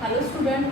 Hello student,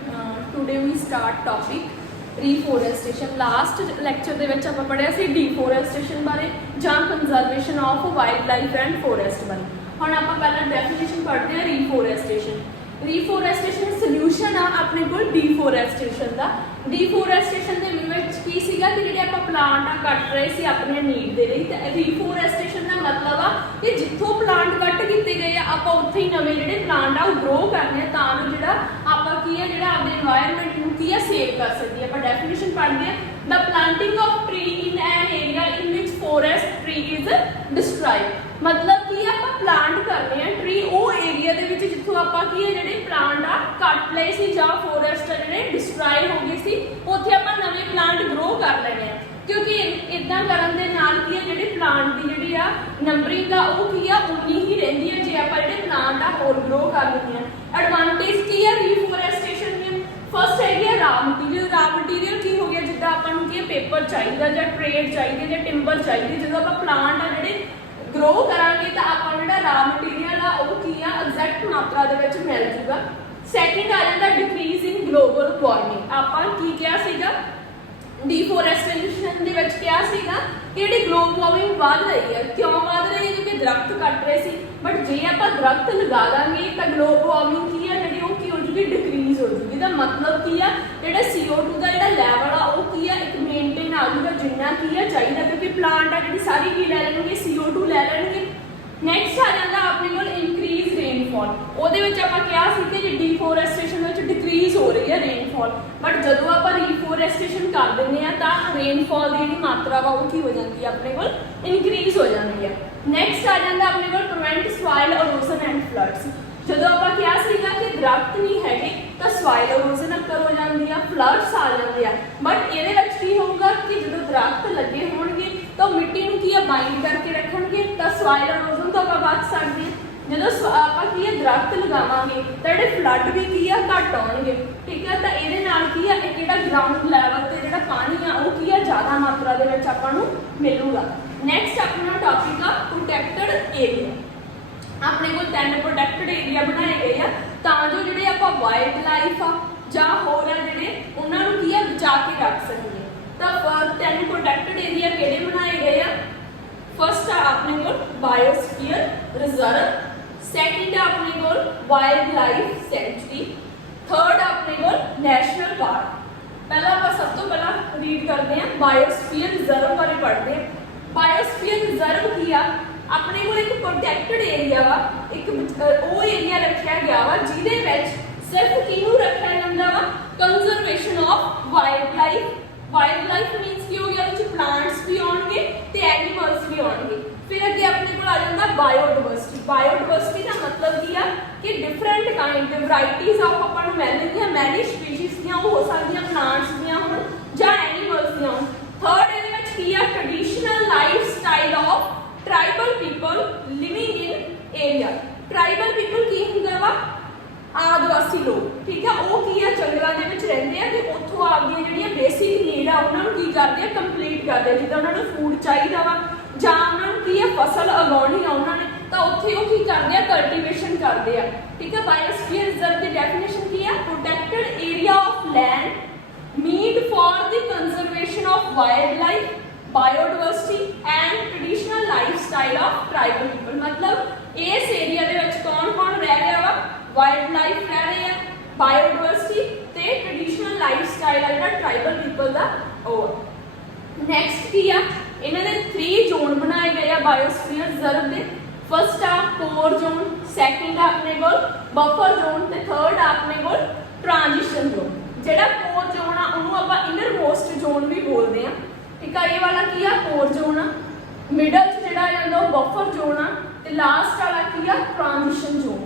today we start topic reforestation. Last lecture ਦੇ ਵਿੱਚ ਆਪਾਂ ਪੜ੍ਹਿਆ ਸੀ deforestation ਬਾਰੇ ਜਾਂ conservation of wildlife and forest ਬਾਰੇ। ਹੁਣ ਆਪਾਂ ਪਹਿਲਾਂ definition ਪੜ੍ਹਦੇ ਹਾਂ reforestation। Reforestation solution ਆ ਆਪਣੇ ਕੋਲ deforestation ਦਾ। Deforestation ਦੇ ਵਿੱਚ ਕੀ ਸੀਗਾ ਕਿ ਜਿਹੜੇ ਆਪਾਂ ਪਲਾਂਟ ਆ ਕੱਟ ਰਹੇ ਸੀ ਆਪਣੇ ਨੀਡ ਦੇ ਲਈ, ਤੇ reforestation ਦਾ ਮਤਲਬ ਆ ਕਿ ਜਿੱਥੋਂ ਪਲਾਂਟ ਕੱਟ ਕੀਤੇ ਗਏ ਆ ਆਪਾਂ ਉੱਥੇ ਹੀ ਨਵੇਂ ਜਿਹੜੇ ਪਲਾਂਟ ਆ ਉਹ ਗਰੋ ਕਰਨੇ ਆ ਤਾਂ ਜੋ ਜਿਹੜਾ ਆਪਾਂ ਕੀ ਆ ਜਿਹੜਾ ਆਪਣੇ এনवायरमेंट ਨੂੰ ਕੀ ਆ ਸੇਵ ਕਰ ਸਕੀਏ। ਆਪਾਂ ਡੈਫੀਨੇਸ਼ਨ ਪੜ੍ਹਦੇ ਆ the planting of tree in an area in which forest tree is destroyed। मतलब कि ਆਪਾਂ ਪਲਾਂਟ ਕਰਨੇ ਆ ਟਰੀ ਉਹ ਏਰੀਆ ਦੇ ਵਿੱਚ ਜਿੱਥੋਂ ਆਪਾਂ ਕੀ ਹੈ ਜਿਹੜੇ ਪਲਾਂਟ ਆ ਕੱਟ ਲਏ ਸੀ ਜਾਂ ਫੋਰੈਸਟ ਜਿਹੜੇ ਡਿਸਟਰੋਏ ਹੋ ਗਏ ਸੀ ਉੱਥੇ ਆਪਾਂ ਨਵੇਂ ਪਲਾਂਟ ਗਰੋ ਕਰ ਲੈਣੇ ਆ, ਕਿਉਂਕਿ ਇਦਾਂ ਕਰਨ ਦੇ ਨਾਲ ਕੀ ਹੈ ਜਿਹੜੇ ਪਲਾਂਟ ਦੀ ਜਿਹੜੀ ਆ ਨੰਬਰਿੰਗ ਆ ਉਹ ਕੀ ਆ ਉਨੀ ਹੀ ਰਹਿੰਦੀ ਹੈ ਜੇ ਆਪਾਂ ਜਿਹੜੇ ਪਲਾਂਟ ਆ ਹੋਰ ਗਰੋ ਕਰ ਲੈਂਦੇ ਆ। ਐਡਵਾਂਟੇਜ ਕੀ ਆ ਰੀਫੋਰੈਸਟੇਸ਼ਨ ਦੇ? ਫਸਟ ਹੈਗੀ ਆ ਰਾ ਮਟੀਰੀਅਲ। ਰਾ ਮਟੀਰੀਅਲ ਕੀ ਹੋ ਗਿਆ, ਜਿੱਦਾਂ ਆਪਾਂ ਨੂੰ ਕੀ ਪੇਪਰ ਚਾਹੀਦਾ ਜਾਂ ਟ੍ਰੇਡ ਚਾਹੀਦੀ ਜਾਂ ਟਿੰਬਰ ਚਾਹੀਦੀ, ਜਦੋਂ ਆਪਾਂ ਪਲਾਂਟ ਆ ਜਿਹੜੇ ग्रो करांगे तो आप रा मटीरियल आ वो की आ एग्जैक्ट मात्रा दे विच मिल जूगा। सैकेंड आ जाता डिक्रीज इन ग्लोबल वार्मिंग। आपां की किया सीगा डिफोरेस्टेशन दे विच किया सीगा कि जिहड़ी ग्लोबल वार्मिंग वध रही है। क्यों वध रही है? क्योंकि दरख्त कट रहे सी, बट जे आपां दरख्त लगा देंगे तो ग्लोबल वार्मिंग की है जिहड़ी वो की हो जूगी डिक्रीज हो जूगी। दा मतलब की आ जिहड़ा CO2 दा जिहड़ा लैवल आ वो की है एक मेनटेन आ जूगा जिन्ना की है चाहिए, क्योंकि प्लांट आ जिहड़ी सारी की लै लैणगे CO2 लै लैणगे। नैक्सट आ जाता अपने को इंक्रीज रेनफॉल। ਉਹਦੇ ਵਿੱਚ ਆਪਾਂ ਕਿਹਾ ਸੀ ਕਿ ਜੇ डिफोरेस्टेशन ਵਿੱਚ डिक्रीज हो रही है रेनफॉल, बट ਜਦੋਂ ਆਪਾਂ रीफोरेस्टेशन कर ਦਿੰਦੇ ਆ ਤਾਂ रेनफॉल ਦੀ ਜਿਹੜੀ ਮਾਤਰਾ ਵਾ ਉਹ ਕੀ ਹੋ ਜਾਂਦੀ ਹੈ ਆਪਣੇ ਕੋਲ इंक्रीज हो ਜਾਂਦੀ ਹੈ। ਨੈਕਸਟ ਆ ਜਾਂਦਾ ਆਪਣੇ ਕੋਲ prevent soil erosion and floods. ਜਦੋਂ ਆਪਾਂ ਕਿਹਾ ਸੀਗਾ ਕਿ ਦਰਖਤ ਨਹੀਂ ਹੈਗੇ ਤਾਂ ਸੋਇਲ ਇਰੋਜ਼ਨ ਅਕਰ ਹੋ ਜਾਂਦੀ ਆ, ਫਲੱਡਸ ਆ ਜਾਂਦੇ ਆ, ਬਟ ਇਹਦੇ ਵਿੱਚ ਕੀ ਹੋਊਗਾ ਕਿ ਜਦੋਂ ਦਰਖਤ ਲੱਗੇ ਹੋਣਗੇ ਤਾਂ ਮਿੱਟੀ ਨੂੰ ਕੀ ਆ ਬਾਈਂਡ ਕਰਕੇ ਰੱਖਣਗੇ ਤਾਂ ਸੋਇਲ ਇਰੋਜ਼ਨ ਤੋਂ ਆਪਾਂ ਬਚ ਸਕਦੇ ਹਾਂ। ਜਦੋਂ ਆਪਾਂ ਕੀ ਆ ਦਰਖਤ ਲਗਾਵਾਂਗੇ ਤਾਂ ਜਿਹੜੇ ਫਲੱਡ ਵੀ ਕੀ ਆ ਘੱਟ ਆਉਣਗੇ, ਠੀਕ ਹੈ। ਤਾਂ ਇਹਦੇ ਨਾਲ ਕੀ ਆ ਇਹ ਜਿਹੜਾ ਗਰਾਊਂਡ ਲੈਵਲ ਤੇ ਜਿਹੜਾ ਪਾਣੀ ਆ ਉਹ ਕੀ ਆ ਜ਼ਿਆਦਾ ਮਾਤਰਾ ਦੇ ਵਿੱਚ ਆਪਾਂ ਨੂੰ ਮਿਲੂਗਾ। ਨੈਕਸਟ ਆਪਣਾ ਟੌਪਿਕ ਆ ਪ੍ਰੋਟੈਕਟਡ ਏਰੀਆ। ਆਪਣੇ ਕੋਲ 3 ਪ੍ਰੋਟੈਕਟਡ ਏਰੀਆ ਬਣਾਏ ਗਏ ਆ ਤਾਂ ਜੋ ਜਿਹੜੇ ਆਪਾਂ ਵਾਈਲਡ ਲਾਈਫ ਆ ਜਾਂ ਹੋਰ ਆ ਜਿਹੜੇ ਉਹਨਾਂ ਨੂੰ ਕੀ ਆ ਬਚਾ ਕੇ ਰੱਖ ਸਕੀਏ। ਤਾਂ 3 ਪ੍ਰੋਟੈਕਟਡ ਏਰੀਆ ਕਿਹੜੇ ਬਣਾਏ ਗਏ ਆ? ਫਸਟ ਆ ਆਪਣੇ ਕੋਲ ਬਾਇਓਸਫੀਅਰ ਰਿਜ਼ਰਵ, ਸੈਕਿੰਡ ਆ ਆਪਣੇ ਕੋਲ ਵਾਈਲਡ ਲਾਈਫ ਸੈਂਚੁਰੀ, ਥਰਡ ਆਪਣੇ ਕੋਲ ਨੈਸ਼ਨਲ ਪਾਰਕ। ਪਹਿਲਾਂ ਆਪਾਂ ਸਭ ਤੋਂ ਪਹਿਲਾਂ ਰੀਡ ਕਰਦੇ ਆ ਬਾਇਓਸਫੀਅਰ ਰਿਜ਼ਰਵ ਬਾਰੇ ਪੜ੍ਹਦੇ ਆ। ਬਾਇਓਸਫੀਅਰ ਰਿਜ਼ਰਵ ਕੀ ਆ? ਆਪਣੇ ਕੋਲ ਇੱਕ ਪ੍ਰੋਟੈਕਟਡ ਏਰੀਆ ਵਾ, ਇੱਕ ਉਹ ਏਰੀਆ ਰੱਖਿਆ ਗਿਆ ਵਾ ਜਿਹਦੇ ਵਿੱਚ ਸਿਰਫ ਕਿਹਨੂੰ ਰੱਖਿਆ ਜਾਂਦਾ ਵਾ? Conservation of wild life. Wild life means ਕੀ ਹੋ ਗਿਆ, ਉਹਦੇ ਵਿੱਚ ਪਲਾਂਟਸ ਵੀ ਆਉਣਗੇ ਤੇ ਐਨੀਮਲਸ ਵੀ ਆਉਣਗੇ। ਫਿਰ ਅੱਗੇ ਆਪਣੇ ਕੋਲ ਆ ਜਾਂਦਾ ਬਾਇਓਡਾਇਵਰਸਿਟੀ। ਬਾਇਓਡਾਇਵਰਸਿਟੀ ਦਾ ਮਤਲਬ ਕੀ ਆ ਕਿ ਡਿਫਰੈਂਟ ਕਾਈਂਡ ਦੇ ਵੈਰਾਈਟੀਜ਼ ਆਫ ਆਪਾਂ ਨੂੰ ਮਿਲਣਗੀਆਂ, ਮੈਨੀ ਸਪੀਸੀਜ਼ ਦੀਆਂ ਉਹ ਹੋ ਸਕਦੀਆਂ ਪਲਾਂਟਸ ਦੀਆਂ ਹੋਣ ਜਾਂ ਐਨੀਮਲਸ ਦੀਆਂ ਹੋਣ। ਥਰਡ ਇਹਦੇ ਵਿੱਚ ਕੀ ਆ traditional life style of tribal people living in area. Tribal people की ਹੁੰਦਾ ਵਾ ਆਦਿਵਾਸੀ ਲੋਕ, ਠੀਕ ਹੈ। ਉਹ ਕੀ ਆ ਜੰਗਲਾਂ ਦੇ ਵਿੱਚ ਰਹਿੰਦੇ ਆ ਤੇ ਉੱਥੋਂ ਆਪਦੀਆਂ ਜਿਹੜੀਆਂ ਬੇਸਿਕ ਨੀਡ ਆ ਉਹਨਾਂ ਨੂੰ ਕੀ ਕਰਦੇ ਆ ਕੰਪਲੀਟ ਕਰਦੇ ਆ। ਜਿੱਦਾਂ ਉਹਨਾਂ ਨੂੰ ਫੂਡ ਚਾਹੀਦਾ ਵਾ ਜਾਂ ਉਹਨਾਂ ਨੂੰ ਕੀ ਆ ਫਸਲ ਉਗਾਉਣੀ ਆ ਉਹਨਾਂ ਨੇ ਤਾਂ ਉੱਥੇ ਉਹ ਕੀ ਕਰਦੇ ਆ ਕਲਟੀਵੇਸ਼ਨ ਕਰਦੇ ਆ, ਠੀਕ ਹੈ। ਬਾਇਓਸਫੀਅਰ ਰਿਜ਼ਰਵ ਦੀ ਡੈਫੀਨੇਸ਼ਨ ਕੀ ਆ? Protected area of land need for the conservation of wild life, biodiversity and traditional lifestyle of tribal people. मतलब इस एरिया दे विच कौन कौन रह रहा वा? वाइल्ड लाइफ रह रहे हैं, बायोडाइवर्सिटी ते ट्रेडिशनल लाइफस्टाइल आ जिहड़ा ट्राइबल पीपल दा ओह। नैक्सट की आ इन्हां दे 3 जोन बनाए गए आ बायोस्फीयर रिजर्व दे। फर्स्ट आ कोर जोन, सैकेंड आ अपने कोल बफर जोन ते थर्ड आ अपने कोल ट्रांजिशन जोन। जिहड़ा कोर जोन आ उहनूं आपां इनर मोस्ट जोन भी बोलदे आ, ठीक है। ये वाला की आ कोर जोन आ, मिडल च जिहड़ा आ जांदा वो बफर जोन आ ते लास्ट वाला की आ ट्रांजिशन जोन।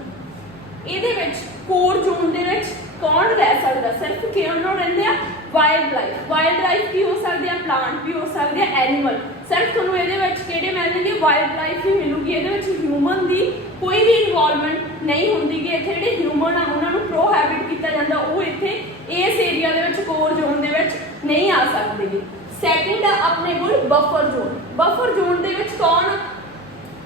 ਇਹਦੇ ਵਿੱਚ कोर जोन ਦੇ ਵਿੱਚ कौन रह सकदा? सिर्फ ਕਿਹਨਾਂ ਰਹਿੰਦੇ ਆ? Wild life. ਵਾਈਲਡ ਲਾਈਫ ਕੀ ਹੋ ਸਕਦੇ ਆ? ਪਲਾਂਟ ਵੀ ਹੋ ਸਕਦੇ ਆ, ਐਨੀਮਲ। ਸਿਰਫ ਤੁਹਾਨੂੰ ਇਹਦੇ ਵਿੱਚ ਕਿਹੜੇ ਮਿਲਣਗੇ? ਵਾਈਲਡ ਲਾਈਫ ਹੀ ਮਿਲੂਗੀ। ਇਹਦੇ ਵਿੱਚ ਹਿਊਮਨ ਦੀ ਕੋਈ ਵੀ ਇਨਵੋਲਵਮੈਂਟ ਨਹੀਂ ਹੁੰਦੀ ਕਿ ਇੱਥੇ ਜਿਹੜੇ ਹਿਊਮਨ ਆ ਉਹਨਾਂ ਨੂੰ ਪ੍ਰੋਹਿਬਿਟ ਕੀਤਾ ਜਾਂਦਾ, ਉਹ ਇੱਥੇ ਇਸ ਏਰੀਆ ਦੇ ਵਿੱਚ ਕੋਰ ਜ਼ੋਨ ਦੇ ਵਿੱਚ ਨਹੀਂ ਆ ਸਕਦੇ। ਸੈਕਿੰਡ ਆ ਆਪਣੇ ਕੋਲ ਬਫਰ ਜ਼ੋਨ। ਬਫਰ ਜ਼ੋਨ ਦੇ ਵਿੱਚ ਕੌਣ?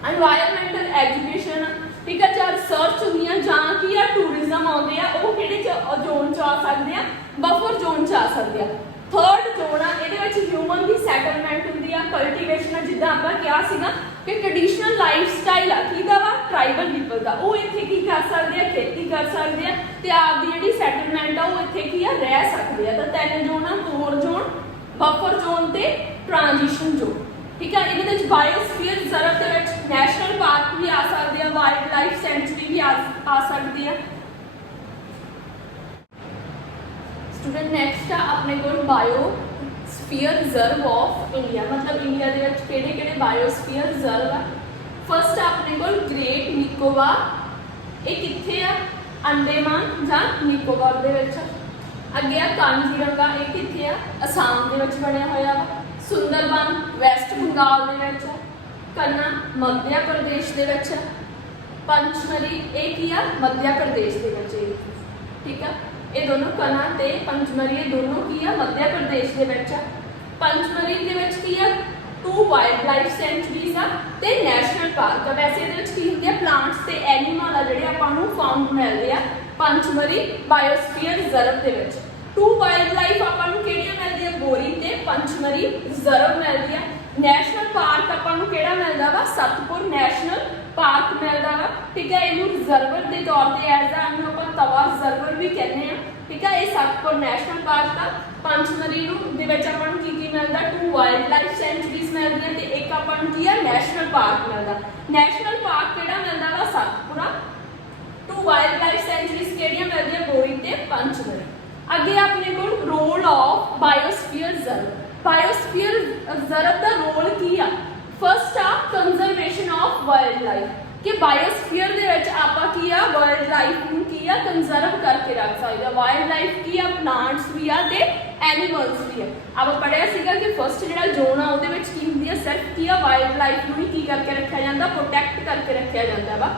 एनवायरमेंटल एजुकेशन ठीक है, ਜਾਂ ਰਿਸਰਚ ਹੁੰਦੀਆਂ ਜਾਂ ਕੀ ਆ ਟੂਰਿਜ਼ਮ ਆਉਂਦੇ ਆ, ਉਹ ਕਿਹੜੇ ਜ਼ੋਨ 'ਚ ਆ ਸਕਦੇ ਆ, ਬਫਰ ਜ਼ੋਨ 'ਚ ਆ ਸਕਦੇ ਆ। ਥਰਡ ਜ਼ੋਨ ਆ, ਇਹਦੇ ਵਿੱਚ ਹਿਊਮਨ ਦੀ ਸੈਟਲਮੈਂਟ ਹੁੰਦੀ ਆ, ਕਲਟੀਵੇਸ਼ਨ ਆ, ਜਿੱਦਾਂ ਆਪਾਂ ਕਿਹਾ ਸੀਗਾ ਕਿ ਟ੍ਰੈਡੀਸ਼ਨਲ ਲਾਈਫ ਸਟਾਈਲ ਆ ਕਿਹਦਾ ਵਾ, ਟ੍ਰਾਈਬਲ ਪੀਪਲ ਦਾ, ਉਹ ਇੱਥੇ ਕੀ ਕਰ ਸਕਦੇ ਆ, ਖੇਤੀ ਕਰ ਸਕਦੇ ਆ ਤੇ ਆਪਦੀ ਜਿਹੜੀ ਸੈਟਲਮੈਂਟ ਆ ਉਹ ਇੱਥੇ ਕੀ ਆ, ਰਹਿ ਸਕਦੇ ਆ। ਤਾਂ ਤਿੰਨ ਜ਼ੋਨ ਆ, ਕੋਰ ਜ਼ੋਨ, ਬਫਰ ਜ਼ੋਨ ਤੇ ਟ੍ਰਾਂਜੀਸ਼ਨ ਜ਼ੋਨ। ठीक है, ये बायोस्फीयर रिजर्व के नैशनल पार्क भी आ सकते हैं, वाइल्ड लाइफ सेंचुरी भी आ सकती है। स्टूडेंट नेक्स्ट है अपने को बायोस्फीयर रिजर्व ऑफ इंडिया, मतलब इंडिया के किहड़े-किहड़े बायोस्फीयर रिजर्व है। फर्स्ट अपने को ग्रेट निकोबार, ये कित्थे आ, अंडेमान जां निकोबार दे विच। अगे आ कांजीरंगा, ये कित्थे आ, असम दे विच बनिया होया वा। सुंदरबन वैस्ट बंगाल दे विच, कन्ना मध्य प्रदेश दे विच, पंचमरी ये की आ, मध्य प्रदेश दे विच। ठीक है, ये दोनों कन्ना ते पंचमरी ये दोनों की आ, मध्य प्रदेश दे विच। पंचमरी दे विच की आ, 2 वाइल्ड लाइफ सेंचुरीज आ ते नैशनल पार्क आ। वैसे इहदे विच की हुंदी आ, प्लांट्स ते एनीमल आ जिहड़े आपां नूं फाउंड मिलदे आ पंचमरी बायोस्फीयर रिजर्व दे विच। 2 वाइल्ड लाइफ आपां नूं किहड़ियां मिलदियां, बोरी ते पंचमरी रिजर्व मिलदी है। नैशनल पार्क आपां नूं किहड़ा मिलदा वा, सतपुर नैशनल पार्क मिलदा वा। ठीक है, इहनूं रिजर्वर दे तौर ते एज आ इहनूं आपां तवा रिजर्वर भी कहने आ। ठीक है, ये सतपुर नैशनल पार्क आ। पंचमरी नूं दे विच आपां नूं की मिलदा, 2 वाइल्ड लाइफ सेंचुरीज मिलदियां ते एक आपां नूं की आ, नैशनल पार्क मिलदा। नैशनल पार्क किहड़ा मिलदा वा, सतपुरा। 2 वाइल्ड लाइफ सेंचुरीज किहड़ियां मिलदियां, बोरी ते पंचमरी। अगे अपने को role of biosphere reserve, biosphere reserve का रोल की आ। फर्स्ट आ कंजरवेशन ऑफ वाइल्ड लाइफ, कि बायोस्फीयर दे विच आपां की आ, वाइल्ड लाइफ नूं की आ, कंजर्व करके रख सकते। वाइल्ड लाइफ की आ, प्लांट्स भी आ ते एनीमल्स भी आ। आपां पढ़िया सीगा कि फर्स्ट जिहड़ा जोन आ उहदे विच की हुंदी आ, सिर्फ की आ, वाइल्ड लाइफ नूं ही की करके रखिया जांदा, प्रोटैक्ट करके रखिया जांदा वा।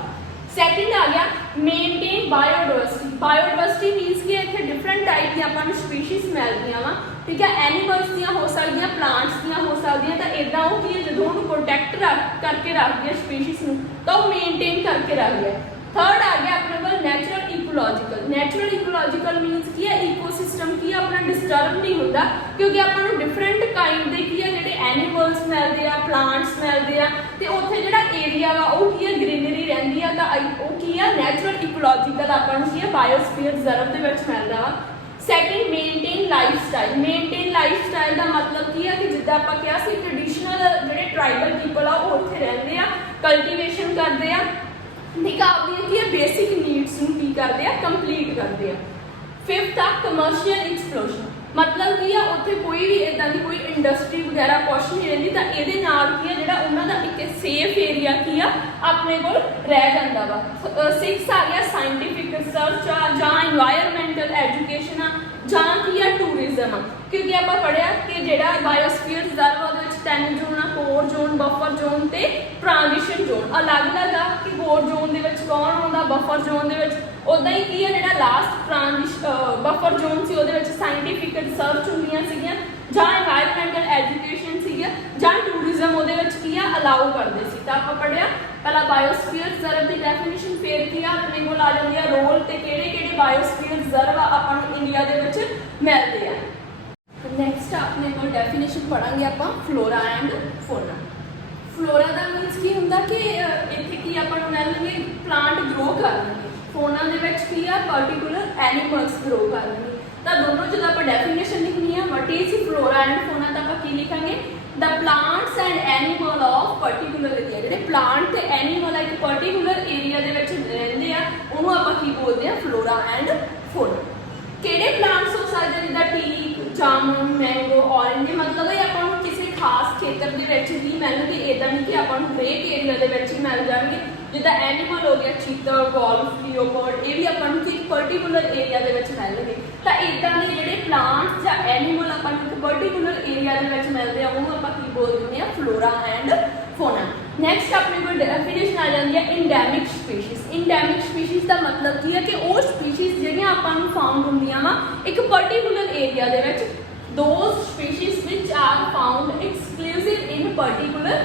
सैकेंड आ गया मेनटेन बायोडाइवर्सिटी। बायोडाइवर्सिटी मीनस कि इतने डिफरेंट टाइप की आपां नूं स्पीशीज मिलदियां वा। ठीक है, एनीमल्स दियां हो सकदियां, प्लांट्स दियां हो सकदियां, तो इदां वो की जो प्रोटैक्ट करके रखदी है स्पीशीज नूं, तो मेनटेन करके रखदी है। थर्ड आ गया अपने को नैचुरल इकोलॉजिकल। नैचुरल इकोलॉजिकल मीनस की है, इकोसिस्टम की अपना डिस्टर्ब नहीं होता, क्योंकि आपां नूं डिफरेंट काइंड दे की है जिहड़े एनीमल्स मिलदे आ, प्लांट्स मिलदे आ, ते उत्थे जिहड़ा एरिया वा वो की है, ग्रीनरी रहिंदी आ, तां वो की है, नैचुरल इकोलॉजिकल आपां नूं की है, बायोस्फीयर रिजर्व दे विच मिलदा वा। Second maintain life style. Maintain life style का मतलब की है कि जिद्दां आपां कहा सी ट्रैडिशनल जिहड़े ट्राइबल पीपल आ वो उत्थे रहिंदे आ, कल्टीवेशन करदे आ। ठीक है, आपकी की है बेसिक नीड्स नूं की करदे आ, कंप्लीट करदे आ। फिफ्थ आ कमर्शियल एक्सप्लोजन, मतलब की है उत्थे कोई भी इदां दी कोई इंडस्ट्री वगैरह कुछ नहीं रहिंदी, तां इहदे नाल की है जिहड़ा उन्हां दा एक सेफ एरिया की आ अपने कोल रह जांदा वा। 6 आ गया साइंटिफिक रिसर्च आ, जां एनवायरमेंटल एजुकेशन आ, जां की है टूरिज्म आ। क्योंकि आप पढ़िया कि जिहड़ा बायोस्फीयर रिजर्व आ, 3 जोन आ, कोर जोन, बफर जोन ते ट्रांजिशन जोन। अलग अलग आ कि कोर जोन दे विच कौन आउंदा, बफर जोन दे विच उदां ही की है जिहड़ा लास्ट बफर जोन सी उहदे विच साइंटिफिक रिसर्च हुंदियां सीगियां, जां एनवायरमेंटल एजुकेशन सीगी, जां टूरिज्म उहदे विच की है अलाउ करदे सी। तां आपां पढ़िया पहला बायोस्फीयर रिजर्व की डेफिनेशन, फिर की आ अपने कोल आ जांदी है रोल ते किहड़े-किहड़े बायोस्फीयर रिजर्व आपां नूं इंडिया दे विच मिलदे आ। नैक्सट अपने को डेफिनेशन पढ़ांगे आपां फ्लोरा एंड फौना। फ्लोरा का मीनस की हुंदा कि इत्थे की आपां नूं मिलणगे प्लांट ग्रो करनगे, फौना दे विच की आ पर्टिकुलर एनीमल्स ग्रो करनगे। तो दोनों जो आप डेफिनेशन लिखनी है, what is flora and fauna, तो आप की लिखांगे the plants and animal of particular area. जिहड़े प्लांट ते एनीमल एक पर्टिकुलर एरिया दे विच रहिंदे आ उहनूं आपां की बोलदे आ फ्लोरा एंड फौना। किहड़े प्लांट्स हो सकदे जिद्दां टीक, जामुन, मैंगो, ऑरेंज, मतलब ये आपां नूं किसी खास खेतर दे विच ही मिलणगे, इदां नहीं कि आपां नूं हरेक एरिया दे विच ही मिल जाणगे। जिद्दां एनीमल हो गया चीता, गोल्फ, लियोपर्ड, ये भी आपां नूं एक पर्टिकुलर एरिया दे विच मिलणगे। तां इदां दे जिहड़े प्लांट्स जां एनीमल आपां नूं एक पर्टिकुलर एरिया दे विच मिलदे आ उहनूं आपां की बोल दिंदे आ फ्लोरा एंड फौना। नैक्सट अपने को डेफिनेशन आ जाती है इंडैमिक स्पीशीज। इंडैमिक स्पीशीज का मतलब की है कि वो स्पीशीज जिहड़ियां आपां नूं फाउंड हुंदियां वा एक पर्टिकुलर एरिया दे विच, those species which are found exclusive in particular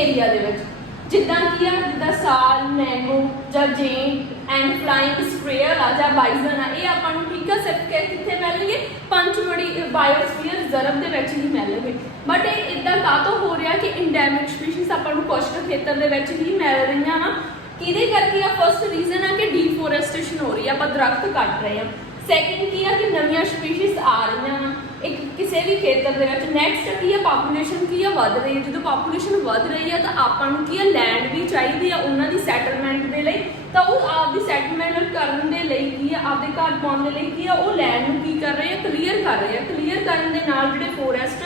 area दे विच। ਜਿੱਦਾਂ ਕੀ ਆ, ਜਿੱਦਾਂ ਸਾਲ, ਮੈਂਗੋ ਜਾਂ ਜੇਨ ਐਂਡ ਫਲਾਈਂਗ ਸਪਰੇਅਰ ਆ ਜਾਂ ਬਾਈਜ਼ਨ ਆ, ਇਹ ਆਪਾਂ ਨੂੰ ਠੀਕ ਆ ਸਿਰਫ ਕਿੱਥੇ ਮਿਲਣਗੇ, ਪੰਚਮੜੀ ਬਾਇਓਸਫੀਅਰ ਰਿਜ਼ਰਵ ਦੇ ਵਿੱਚ ਹੀ ਮਿਲਣਗੇ। ਬਟ ਇਹ ਇਦਾਂ ਕਾਹਤੋਂ ਹੋ ਰਿਹਾ ਕਿ ਇੰਡੈਮਿਕ ਸਪੀਸੀਜ਼ ਆਪਾਂ ਨੂੰ ਕੁਝ ਕੁ ਖੇਤਰ ਦੇ ਵਿੱਚ ਹੀ ਮਿਲ ਰਹੀਆਂ ਨਾ, ਕਿਹਦੇ ਕਰਕੇ ਆ? ਫਸਟ ਰੀਜ਼ਨ ਆ ਕਿ ਡੀਫੋਰੈਸਟੇਸ਼ਨ ਹੋ ਰਹੀ ਆ, ਆਪਾਂ ਦਰਖਤ ਕੱਟ ਰਹੇ ਆ। ਸੈਕਿੰਡ ਕੀ ਆ ਕਿ ਨਵੀਆਂ ਸਪੀਸੀਜ਼ ਆ ਰਹੀਆਂ ਵਾ ਇੱਕ ਕਿਸੇ ਵੀ ਖੇਤਰ ਦੇ ਵਿੱਚ। ਨੈਕਸਟ ਕੀ ਆ? ਪਾਪੂਲੇਸ਼ਨ ਕੀ ਆ? ਵੱਧ ਰਹੀ ਹੈ। ਜਦੋਂ ਪਾਪੂਲੇਸ਼ਨ ਵੱਧ ਰਹੀ ਆ ਤਾਂ ਆਪਾਂ ਨੂੰ ਕੀ ਆ? ਲੈਂਡ ਵੀ ਚਾਹੀਦੀ ਆ ਉਹਨਾਂ ਦੀ ਸੈਟਲਮੈਂਟ ਦੇ ਲਈ। ਤਾਂ ਉਹ ਆਪਦੀ ਸੈਟਲਮੈਂਟ ਕਰਨ ਦੇ ਲਈ ਕੀ ਆ? ਆਪਦੇ ਘਰ ਪਾਉਣ ਦੇ ਲਈ ਕੀ ਆ? ਉਹ ਲੈਂਡ ਨੂੰ ਕੀ ਕਰ ਰਹੇ ਆ? ਕਲੀਅਰ ਕਰ ਰਹੇ ਆ। ਕਲੀਅਰ ਕਰਨ ਦੇ ਨਾਲ ਜਿਹੜੇ ਫੋਰੈਸਟ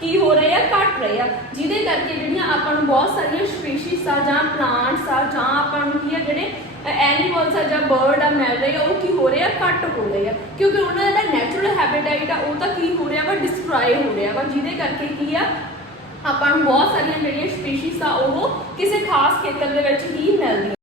ਕੀ ਹੋ ਰਹੇ ਆ? ਘਟ ਰਹੇ ਆ, ਜਿਹਦੇ ਕਰਕੇ ਜਿਹੜੀਆਂ ਆਪਾਂ ਨੂੰ ਬਹੁਤ ਸਾਰੀਆਂ ਸਪੀਸੀਜ਼ ਆ ਜਾਂ ਪਲਾਂਟਸ ਆ ਜਾਂ ਆਪਾਂ ਨੂੰ ਕੀ ਆ ਜਿਹੜੇ ਐਨੀਮਲਸ ਆ ਜਾਂ ਬਰਡ ਆ ਮਿਲ ਰਹੇ ਆ, ਉਹ ਕੀ ਹੋ ਰਹੇ ਆ? ਘੱਟ ਹੋ ਰਹੇ ਆ, ਕਿਉਂਕਿ ਉਹਨਾਂ ਦਾ ਨੈਚੁਰਲ ਹੈਬਿਟੇਟ ਆ ਉਹ ਤਾਂ ਕੀ ਹੋ ਰਿਹਾ ਵਾ? ਡਿਸਟਰੋਏ ਹੋ ਰਿਹਾ ਵਾ, ਜਿਹਦੇ ਕਰਕੇ ਕੀ ਆ ਆਪਾਂ ਨੂੰ ਬਹੁਤ ਸਾਰੀਆਂ ਜਿਹੜੀਆਂ ਸਪੀਸੀਜ਼ ਆ ਉਹ ਕਿਸੇ ਖਾਸ ਖੇਤਰ ਦੇ ਵਿੱਚ ਹੀ ਮਿਲਦੀਆਂ।